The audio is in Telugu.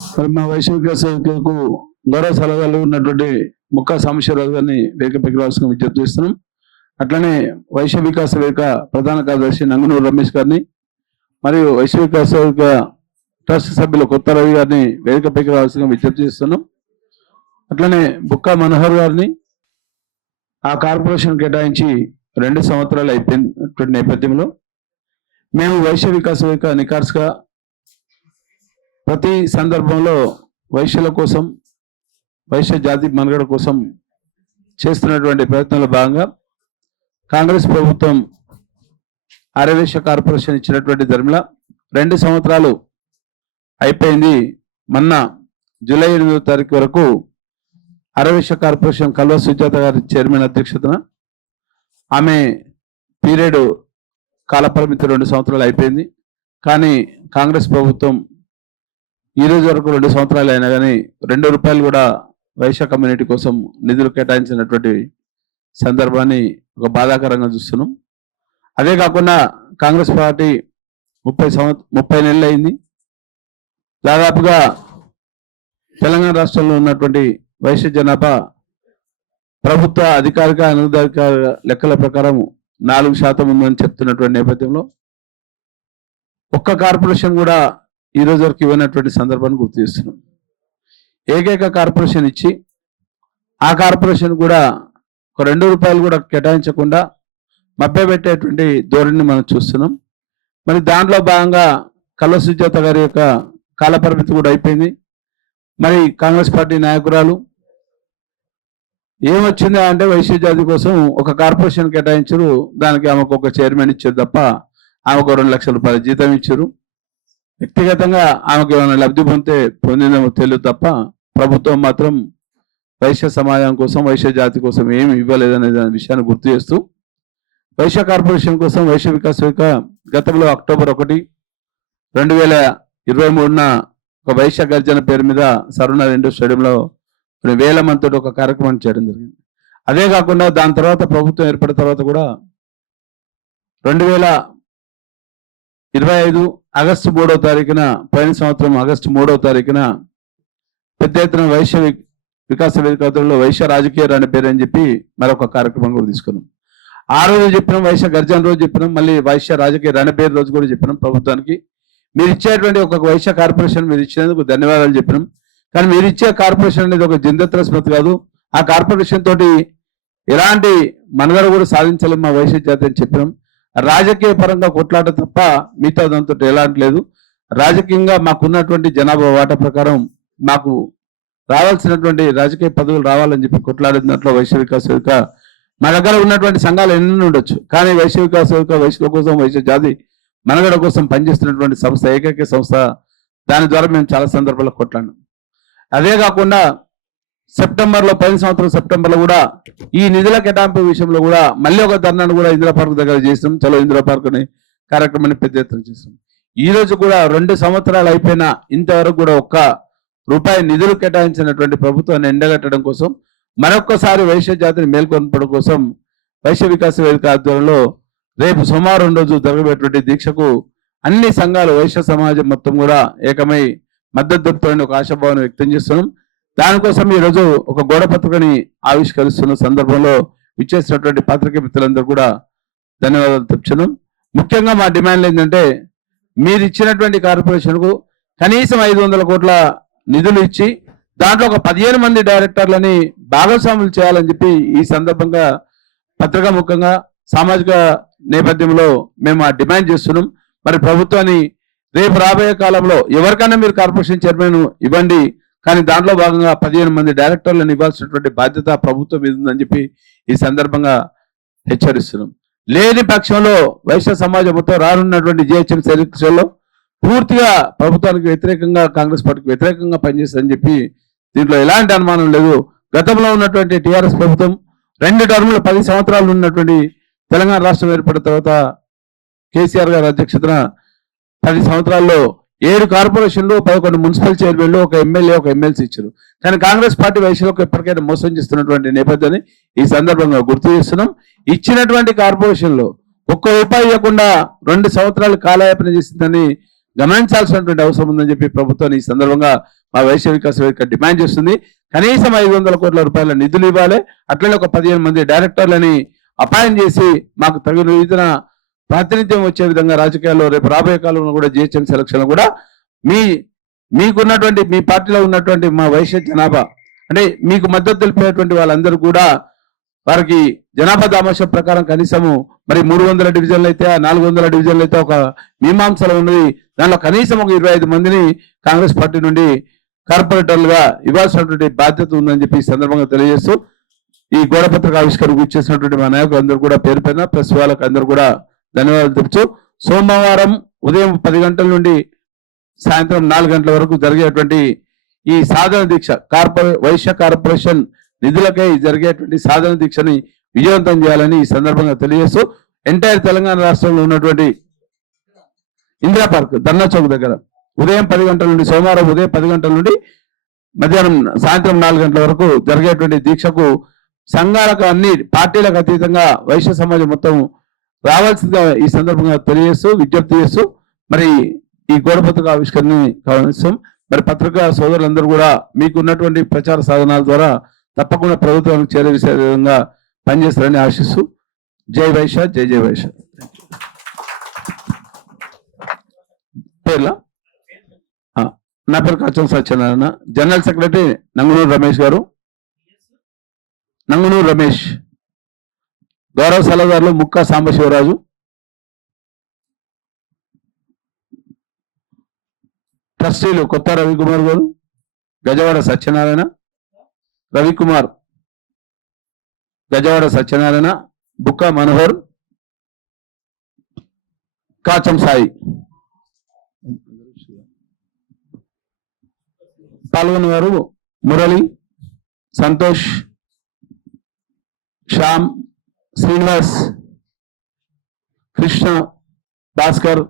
మరి మా వైశ్విక సేవకులకు గౌరవ సలహాలు ఉన్నటువంటి ముక్క సాంబశివరావు గారిని వేదికపైకి రావాల్సిన విజ్ఞప్తి చేస్తున్నాం. అట్లనే వైశ్య వికాస వేదిక ప్రధాన కార్యదర్శి నంగునూరు రమేష్ గారిని మరియు వైశ్య వికాస వేదిక ట్రస్ట్ సభ్యులు కొత్త రవి గారిని వేదికపైకి రావాల్సిన విజ్ఞప్తి చేస్తున్నాం. అట్లనే బుక్కా మనోహర్ గారిని ఆ కార్పొరేషన్ కేటాయించి 2 సంవత్సరాలు అయిపోయినటువంటి నేపథ్యంలో మేము వైశ్య వికాస వేదిక నికార్స్గా ప్రతి సందర్భంలో వైశ్యుల కోసం వైశ్య జాతి మనుగడ కోసం చేస్తున్నటువంటి ప్రయత్నంలో భాగంగా కాంగ్రెస్ ప్రభుత్వం ఆర్యవైశ్య కార్పొరేషన్ ఇచ్చినటువంటి ధర్మల 2 సంవత్సరాలు అయిపోయింది. మొన్న జూలై 8వ తారీఖు వరకు ఆర్యవైశ్య కార్పొరేషన్ కల్వ సుజాత గారి చైర్మన్ అధ్యక్షతన ఆమె పీరియడ్ కాలపరిమితి 2 సంవత్సరాలు అయిపోయింది. కానీ కాంగ్రెస్ ప్రభుత్వం ఈ రోజు వరకు 2 సంవత్సరాలు అయినా కానీ ₹2 కూడా వైశ్య కమ్యూనిటీ కోసం నిధులు కేటాయించినటువంటి సందర్భాన్ని ఒక బాధాకరంగా చూస్తున్నాం. అదే కాకుండా కాంగ్రెస్ పార్టీ 30 నెలలు అయింది. దాదాపుగా తెలంగాణ రాష్ట్రంలో ఉన్నటువంటి వైశ్య జనాభా ప్రభుత్వ అధికారిక అనధికారిక లెక్కల ప్రకారం 4% ఉందని చెప్తున్నటువంటి నేపథ్యంలో ఒక్క కార్పొరేషన్ కూడా ఈ రోజు వరకు ఇవ్వనటువంటి సందర్భాన్ని గుర్తు చేస్తున్నాం. ఏకైక కార్పొరేషన్ ఇచ్చి ఆ కార్పొరేషన్ కూడా ఒక ₹2 కూడా కేటాయించకుండా మభ్యపెట్టేటువంటి ధోరణిని మనం చూస్తున్నాం. మరి దాంట్లో భాగంగా కల్వ సుజాత గారి యొక్క కాలపరిమితి కూడా అయిపోయింది. మరి కాంగ్రెస్ పార్టీ నాయకురాలు ఏమొచ్చిందా అంటే వైశ్య జాతి కోసం ఒక కార్పొరేషన్ కేటాయించారు, దానికి ఆమెకు ఒక చైర్మన్ ఇచ్చారు తప్ప ఆమెకు ₹2 లక్షల జీతం ఇచ్చారు. వ్యక్తిగతంగా ఆమెకు ఏమైనా లబ్ధి పొందిందేమో తెలియదు తప్ప ప్రభుత్వం మాత్రం వైశ్య సమాజం కోసం వైశ్య జాతి కోసం ఏమి ఇవ్వలేదనే విషయాన్ని గుర్తు చేస్తూ వైశ్య కార్పొరేషన్ కోసం వైశ్య వికాస్ వేదిక గతంలో అక్టోబర్ 1, 2023న ఒక వైశ్య గర్జన పేరు మీద సరవణ ఇండోర్ స్టేడియంలో 1000 మందితో ఒక కార్యక్రమం చేయడం జరిగింది. అదే కాకుండా దాని తర్వాత ప్రభుత్వం ఏర్పడిన తర్వాత కూడా 2025 ఆగస్టు 3వ తారీఖున పోయిన సంవత్సరం ఆగస్టు 3వ తారీఖున పెద్ద ఎత్తున వైశ్య వికాస వేదికలో వైశ్య రాజకీయ అనే పేరు అని చెప్పి మరొక కార్యక్రమం కూడా తీసుకున్నాం. ఆ రోజు చెప్పినాం, వైశ్య గర్జన రోజు చెప్పినాం, మళ్ళీ వైశ్య రాజకీయ రణపేరు రోజు కూడా చెప్పినాం. ప్రభుత్వానికి మీరు ఇచ్చేటువంటి ఒక వైశ్య కార్పొరేషన్ మీరు ఇచ్చినందుకు ధన్యవాదాలు చెప్పినాం. కానీ మీరు ఇచ్చే కార్పొరేషన్ అనేది ఒక జిందత్ర స్మృతి కాదు. ఆ కార్పొరేషన్ తోటి ఎలాంటి మనుగడ కూడా సాధించలేము మా వైశ్య జాతి అని చెప్పినాం. రాజకీయ పరంగా కొట్లాట తప్ప మిగతా దాంతో ఎలాంటి లేదు. రాజకీయంగా మాకున్నటువంటి జనాభా వాటా ప్రకారం మాకు రావాల్సినటువంటి రాజకీయ పదవులు రావాలని చెప్పి కొట్లాడిన దాంట్లో వైశ్య వికాస వేదిక మా దగ్గర ఉన్నటువంటి సంఘాలు ఎన్ని ఉండొచ్చు, కానీ వైశ్య వికాస వేదిక వైశ్యుల కోసం వైశ్య జాతి మనుగడ కోసం పనిచేస్తున్నటువంటి సంస్థ, ఏకైక సంస్థ. దాని ద్వారా మేము చాలా సందర్భాల్లో కొట్లాడినాం. అదే కాకుండా సెప్టెంబర్లో పోయిన సంవత్సరం సెప్టెంబర్లో కూడా ఈ నిధుల కేటాయింపు విషయంలో కూడా మళ్ళీ ఒక ధర్నాను కూడా ఇందిరా పార్క్ దగ్గర చేసినాం. చలో ఇందిరా పార్క్ అనే కార్యక్రమాన్ని పెద్ద ఎత్తున చేసినాం. ఈ రోజు కూడా 2 సంవత్సరాలు అయిపోయినా ఇంతవరకు కూడా ₹1 నిధులు కేటాయించినటువంటి ప్రభుత్వాన్ని ఎండగట్టడం కోసం మరొక్కసారి వైశ్య జాతిని మేల్కొల్పడం కోసం వైశ్య వికాస వేదిక ఆధ్వర్యంలో రేపు సోమవారం రోజు జరగబోయేటువంటి దీక్షకు అన్ని సంఘాలు వైశ్య సమాజం మొత్తం కూడా ఏకమై మద్దతు తెలుపుతారని ఒక ఆశాభావాన్ని వ్యక్తం చేస్తున్నాం. దానికోసం ఈరోజు ఒక గోడ పత్రికని ఆవిష్కరిస్తున్న సందర్భంలో ఇచ్చేసినటువంటి పాత్రికేయ మిత్రులందరూ కూడా ధన్యవాదాలు తెలుపుతున్నాం. ముఖ్యంగా మా డిమాండ్లు ఏంటంటే మీరు ఇచ్చినటువంటి కార్పొరేషన్కు కనీసం 500 కోట్ల నిధులు ఇచ్చి దాంట్లో ఒక 15 మంది డైరెక్టర్లని భాగస్వాములు చేయాలని చెప్పి ఈ సందర్భంగా పత్రికా ముఖ్యంగా సామాజిక నేపథ్యంలో మేము ఆ డిమాండ్ చేస్తున్నాం. మరి ప్రభుత్వాన్ని రేపు రాబోయే కాలంలో ఎవరికైనా మీరు కార్పొరేషన్ చైర్మన్ ఇవ్వండి, కానీ దాంట్లో భాగంగా 15 మంది డైరెక్టర్లను ఇవ్వాల్సినటువంటి బాధ్యత ప్రభుత్వం మీద ఉందని చెప్పి ఈ సందర్భంగా హెచ్చరిస్తున్నాం. లేని పక్షంలో వైశ్య సమాజం మొత్తం రానున్నటువంటి జిహెచ్ఎంసీ ఎన్నికల్లో పూర్తిగా ప్రభుత్వానికి వ్యతిరేకంగా కాంగ్రెస్ పార్టీకి వ్యతిరేకంగా పనిచేస్తుందని చెప్పి దీంట్లో ఎలాంటి అనుమానం లేదు. గతంలో ఉన్నటువంటి టీఆర్ఎస్ ప్రభుత్వం 2 టర్ములు 10 సంవత్సరాలు ఉన్నటువంటి తెలంగాణ రాష్ట్రం ఏర్పడిన తర్వాత కేసీఆర్ గారి అధ్యక్షతన 10 సంవత్సరాల్లో 7 కార్పొరేషన్లు 11 మున్సిపల్ చైర్మన్లు, ఒక ఎమ్మెల్యే, ఒక ఎమ్మెల్సీ ఇచ్చారు. కానీ కాంగ్రెస్ పార్టీ వైశ్యులకు ఎప్పటికైనా మోసం చేస్తున్నటువంటి నేపథ్యాన్ని ఈ సందర్భంగా గుర్తు చేస్తున్నాం. ఇచ్చినటువంటి కార్పొరేషన్లో ₹1 ఇవ్వకుండా 2 సంవత్సరాలు కాలయాపన చేసిందని గమనించాల్సినటువంటి అవసరం ఉందని చెప్పి ప్రభుత్వాన్ని ఈ సందర్భంగా మా వైశ్య వికాస వేదిక డిమాండ్ చేస్తుంది. కనీసం 500 కోట్ల రూపాయల నిధులు ఇవ్వాలి. అట్లనే ఒక 15 మంది డైరెక్టర్లని అపాయింట్ చేసి మాకు తగిన రీతిన ప్రాతినిధ్యం వచ్చే విధంగా రాజకీయాల్లో రేపు రాబోయే కాలంలో కూడా జిహెచ్ఎం సెలక్షన్ కూడా మీకున్నటువంటి మీ పార్టీలో ఉన్నటువంటి మా వైశ్య జనాభా అంటే మీకు మద్దతు తెలిపేటువంటి వాళ్ళందరూ కూడా వారికి జనాభా దామాషం ప్రకారం కనీసము మరి 300 డివిజన్లు అయితే 400 డివిజన్లు అయితే ఒక మీమాంసలో ఉన్నది. దానిలో కనీసం ఒక 25 మందిని కాంగ్రెస్ పార్టీ నుండి కార్పొరేటర్లుగా ఇవ్వాల్సినటువంటి బాధ్యత ఉందని చెప్పి ఈ సందర్భంగా తెలియజేస్తూ ఈ గోడపత్రిక ఆవిష్కరణకు ఇచ్చేసినటువంటి మా నాయకులు అందరూ కూడా పేరు పైన ప్రెస్ వాళ్ళకి అందరూ కూడా ధన్యవాదాలు తెలుపుతూ సోమవారం ఉదయం 10 గంటల నుండి సాయంత్రం 4 గంటల వరకు జరిగేటువంటి ఈ సాధన దీక్ష వైశ్య కార్పొరేషన్ నిధులకై జరిగేటువంటి సాధన దీక్షని విజయవంతం చేయాలని ఈ సందర్భంగా తెలియజేస్తూ ఎంటైర్ తెలంగాణ రాష్ట్రంలో ఉన్నటువంటి ఇందిరా పార్క్ ధర్నా చౌక్ దగ్గర ఉదయం 10 గంటల నుండి సోమవారం ఉదయం 10 గంటల నుండి మధ్యాహ్నం సాయంత్రం 4 గంటల వరకు జరిగేటువంటి దీక్షకు సంఘాలకు అన్ని పార్టీలకు అతీతంగా వైశ్య సమాజం మొత్తం రావాల్సిందిగా ఈ సందర్భంగా తెలియజేస్తూ విజ్ఞప్తి చేస్తూ మరి ఈ గోడపత్రిక ఆవిష్కరణని గమనిస్తాం. మరి పత్రికా సోదరులందరూ కూడా మీకు ఉన్నటువంటి ప్రచార సాధనాల ద్వారా తప్పకుండా ప్రభుత్వానికి చేరే విధంగా పనిచేస్తారని ఆశిస్తూ జై వైశ్య జై జై వైశ్య. పేర్లా నా పేరు కాచం సత్యనారాయణ, జనరల్ సెక్రటరీ నంగునూరు రమేష్ గారు. నంగునూరు రమేష్, గౌరవ సలహాదారులు ముక్కా సాంబశివరాజు, ట్రస్టీలు కొత్త రవికుమార్ గారు, గజవాడ సత్యనారాయణ, రవికుమార్, గజవాడ సత్యనారాయణ, బుక్కా మనోహర్, కాచం సాయి. పాల్గొన్నవారు మురళి, సంతోష్, శ్యామ్, శ్రీనివాస్, కృష్ణ, భాస్కర్,